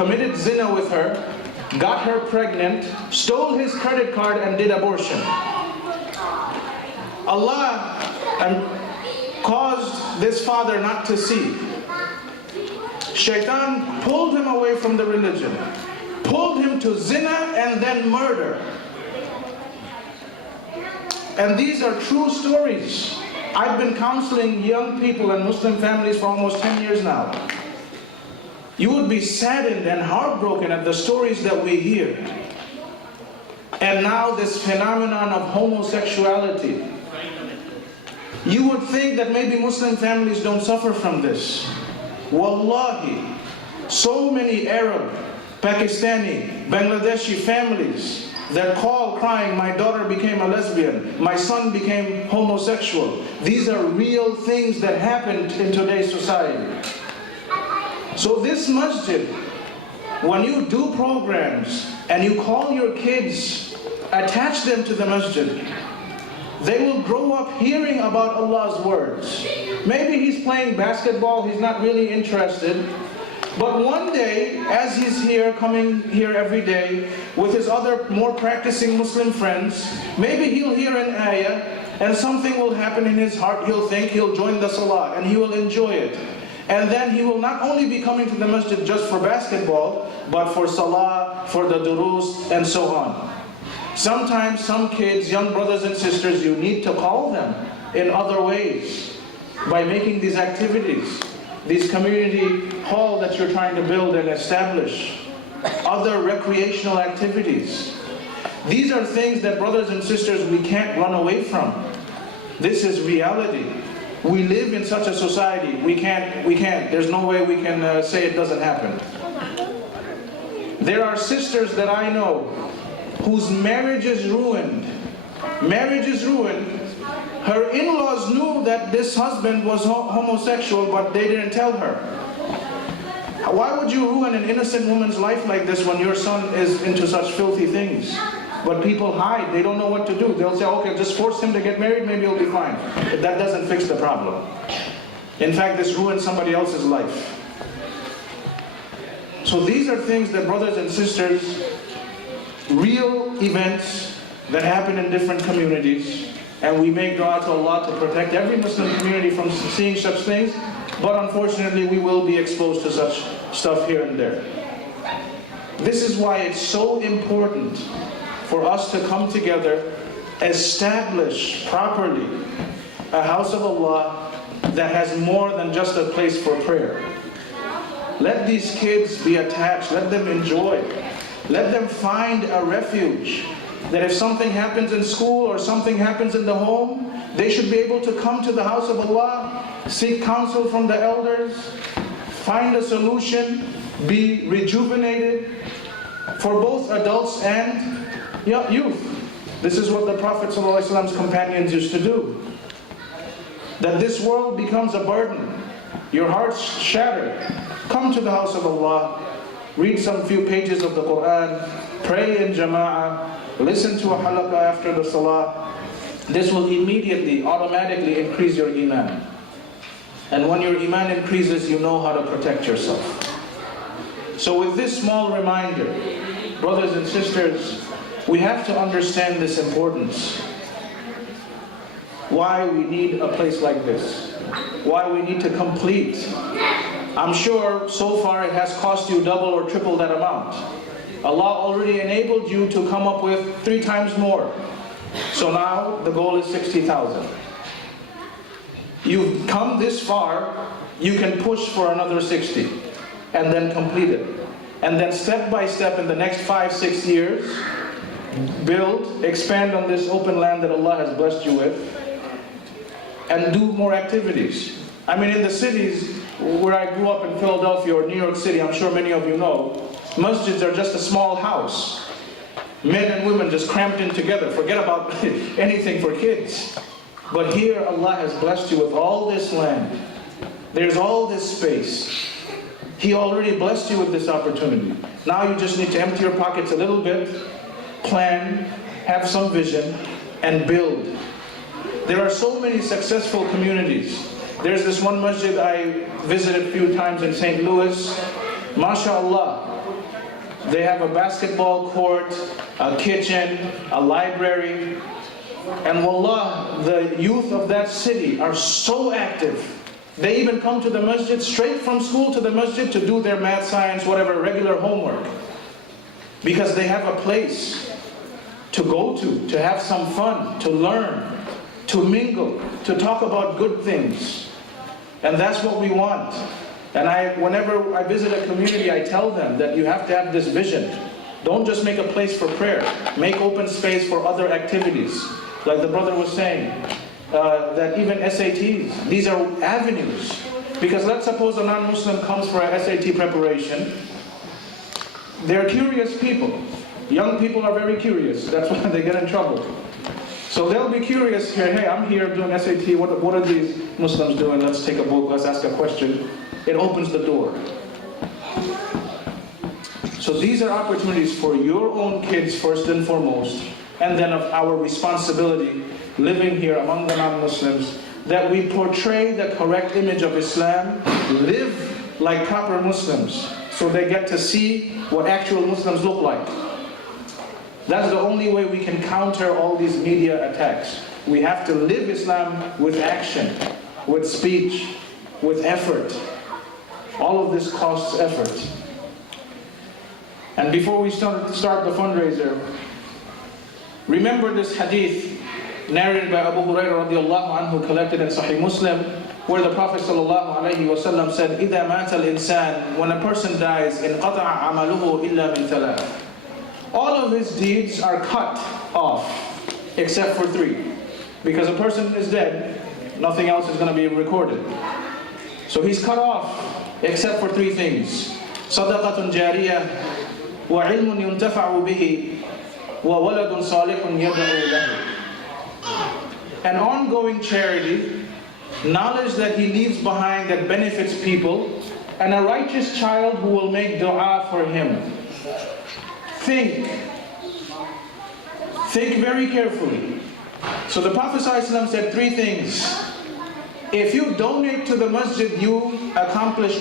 committed zina with her, got her pregnant, stole his credit card and did abortion. Allah caused this father not to see. Shaitan pulled him away from the religion, pulled him to zina and then murder. And these are true stories. I've been counseling young people and Muslim families for almost 10 years now. You would be saddened and heartbroken at the stories that we hear. And now this phenomenon of homosexuality. You would think that maybe Muslim families don't suffer from this. Wallahi, so many Arab, Pakistani, Bangladeshi families that call crying, my daughter became a lesbian, my son became homosexual. These are real things that happened in today's society. So this masjid, when you do programs and you call your kids, attach them to the masjid, they will grow up hearing about Allah's words. Maybe he's playing basketball, he's not really interested. But one day, as he's here, coming here every day, with his other more practicing Muslim friends, maybe he'll hear an ayah, and something will happen in his heart. He'll think he'll join the salah, and he will enjoy it. And then he will not only be coming to the masjid just for basketball, but for salah, for the durus, and so on. Sometimes some kids, young brothers and sisters, you need to call them in other ways by making these activities, these community hall that you're trying to build and establish, other recreational activities. These are things that, brothers and sisters, we can't run away from. This is reality. We live in such a society. We can't. There's no way we can say it doesn't happen. There are sisters that I know whose marriage is ruined. Marriage is ruined. Her in-laws knew that this husband was homosexual, but they didn't tell her. Why would you ruin an innocent woman's life like this when your son is into such filthy things? But people hide, they don't know what to do. They'll say, okay, just force him to get married, maybe he'll be fine. But that doesn't fix the problem. In fact, this ruins somebody else's life. So these are things that, brothers and sisters, real events that happen in different communities, and we make dua to Allah to protect every Muslim community from seeing such things, but unfortunately we will be exposed to such stuff here and there. This is why it's so important for us to come together, establish properly a house of Allah that has more than just a place for prayer. Let these kids be attached, let them enjoy. Let them find a refuge, that if something happens in school or something happens in the home, they should be able to come to the house of Allah, seek counsel from the elders, find a solution, be rejuvenated for both adults and youth. This is what the Prophet ﷺ's companions used to do. That this world becomes a burden, your heart's shattered. Come to the house of Allah, read some few pages of the Quran, pray in jama'ah, listen to a halaqah after the salah. This will immediately, automatically increase your iman. And when your iman increases, you know how to protect yourself. So with this small reminder, brothers and sisters, we have to understand this importance. Why we need a place like this. Why we need to complete. I'm sure so far it has cost you double or triple that amount. Allah already enabled you to come up with 3 times more. So now the goal is 60,000. You've come this far, you can push for another 60 and then complete it. And then step by step in the next 5-6 years, build, expand on this open land that Allah has blessed you with, and do more activities. I mean, in the cities where I grew up in Philadelphia or New York City, I'm sure many of you know, masjids are just a small house. Men and women just cramped in together. Forget about anything for kids. But here Allah has blessed you with all this land. There's all this space. He already blessed you with this opportunity. Now you just need to empty your pockets a little bit, plan, have some vision, and build. There are so many successful communities. There's this one masjid I visited a few times in St. Louis. MashaAllah, They have a basketball court, a kitchen, a library. And wallah, the youth of that city are so active. They even come to the masjid, straight from school to the masjid, to do their math, science, whatever, regular homework. Because they have a place to go to have some fun, to learn, to mingle, to talk about good things. And that's what we want. And whenever I visit a community, I tell them that you have to have this vision. Don't just make a place for prayer. Make open space for other activities. Like the brother was saying, that even SATs, these are avenues. Because let's suppose a non-Muslim comes for a SAT preparation. They're curious people. Young people are very curious. That's why they get in trouble. So they'll be curious here. Hey, I'm here doing SAT. What are these Muslims doing? Let's take a book. Let's ask a question. It opens the door. So these are opportunities for your own kids first and foremost, and then of our responsibility living here among the non-Muslims, that we portray the correct image of Islam, live like proper Muslims, so they get to see what actual Muslims look like. That's the only way we can counter all these media attacks. We have to live Islam with action, with speech, with effort. All of this costs effort. And before we start the fundraiser, remember this hadith narrated by Abu Hurairah radiallahu anhu, collected in Sahih Muslim, where the Prophet sallallahu alayhi wa sallam said, إِذَا مَاتَ الْإِنسَانِ, when a person dies, انْقَطَعَ عَمَلُهُ إِلَّا مِنْ ثَلَاثٍ. All of his deeds are cut off, except for 3. Because a person is dead, nothing else is going to be recorded. So he's cut off, except for 3 things. صَدَقَةٌ جَارِيَةٌ وَعِلْمٌ يُنْتَفَعُ بِهِ وَوَلَدٌ صَالِحٌ يَدْعُو لَهُ. An ongoing charity, knowledge that he leaves behind that benefits people, and a righteous child who will make dua for him. Think very carefully. So the Prophet ﷺ said 3 things. If you donate to the masjid, you accomplish